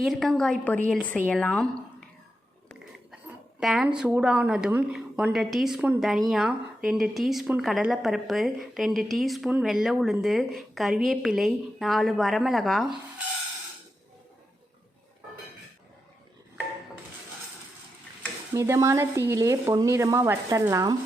பீர்க்கங்காய் பொரியல் செய்யலாம். பேன் சூடானதும் 1/2 டீஸ்பூன் தனியா, 2 டீஸ்பூன் கடலைப்பருப்பு, 2 டீஸ்பூன் வெள்ளை உளுந்து, கறிவேப்பிலை, 4 வரமிளகாய், மிதமான தீயிலே பொன்னிறமாக வறுத்தரலாம்.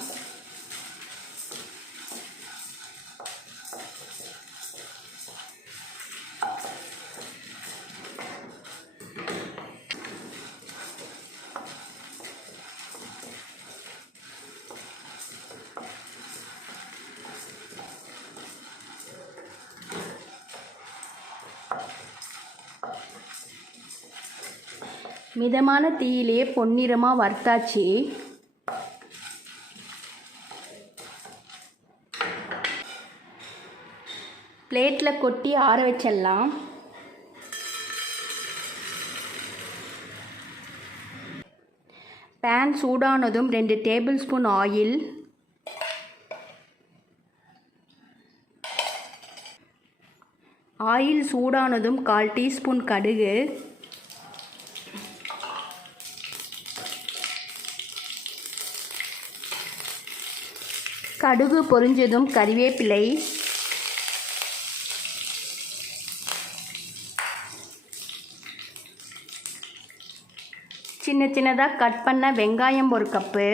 மிதமான தீயிலே பொன்னிறமாக வறுத்தாச்சு. பிளேட்டில் கொட்டி ஆற வச்சிடலாம். பேன் சூடானதும் 2 டேபிள் ஸ்பூன் ஆயில், ஆயில் சூடானதும் 1/4 டீஸ்பூன் கடுகு, கடுகு பொரிஞ்சதும் கறிவேப்பிலை, சின்ன சின்னதாக கட் பண்ண வெங்காயம் 1 கப்பு,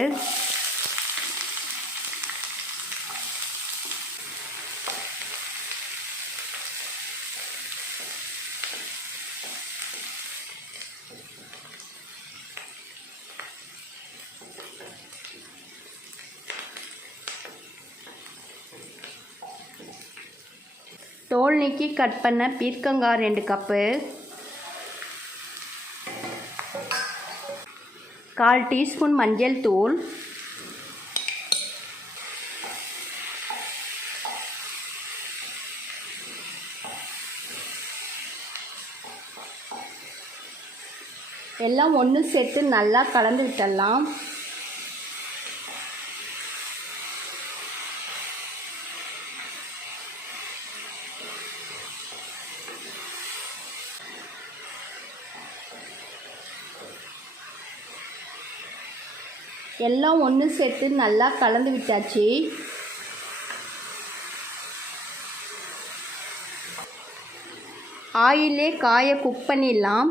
தோல் நீக்கி கட் பண்ண பீர்க்கங்காய் 2 கப்பு, 1/4 டீஸ்பூன் மஞ்சள் தூள், எல்லாம் ஒன்று சேர்த்து நல்லா கலந்து விட்டுடலாம். எல்லாம் ஒன்று சேர்த்து நல்லா கலந்து விட்டாச்சு. ஆயிலே காயை குக் பண்ணிடலாம்.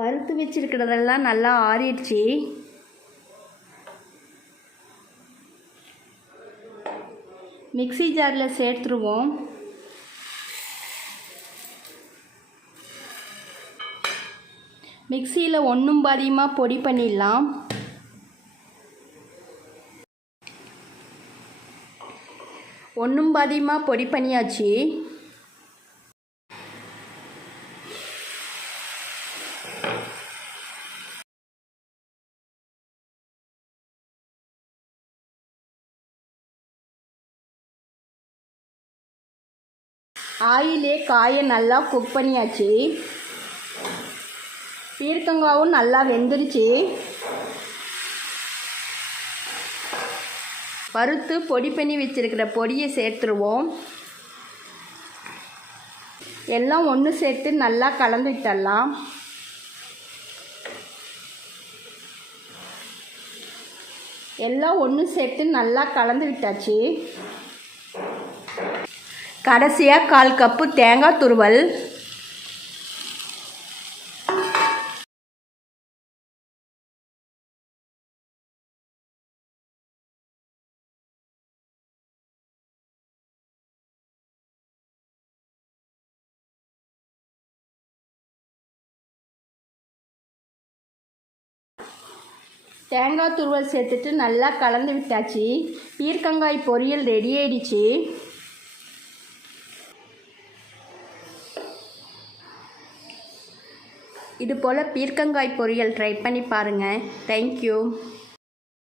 வறுத்து வச்சிருக்கிறதெல்லாம் நல்லா ஆறிடுச்சு. மிக்ஸி ஜாரில் சேர்த்துருவோம். மிக்சியில் ஒன்றும் பாதியமாக பொடி பண்ணிடலாம். ஒன்றும் பாதியமாக பொடி பண்ணியாச்சு. ஆயிலே காயை நல்லா குக் பண்ணியாச்சு. பீர்க்கங்காயும் நல்லா வெந்துருச்சு. வறுத்து பொடி பண்ணி வச்சிருக்கிற பொடியை சேர்த்துருவோம். எல்லாம் ஒன்று சேர்த்து நல்லா கலந்து விட்டுடலாம். எல்லாம் ஒன்று சேர்த்து நல்லா கலந்து விட்டாச்சு. கடைசியாக 1/4 கப்பு தேங்காய் துருவல், தேங்காய் துருவல் சேர்த்துட்டு நல்லா கலந்து விட்டாச்சு. பீர்க்கங்காய் பொரியல் ரெடி ஆயிடுச்சு. இது போல் பீர்க்கங்காய் பொரியல் ட்ரை பண்ணி பாருங்கள். தேங்க்யூ.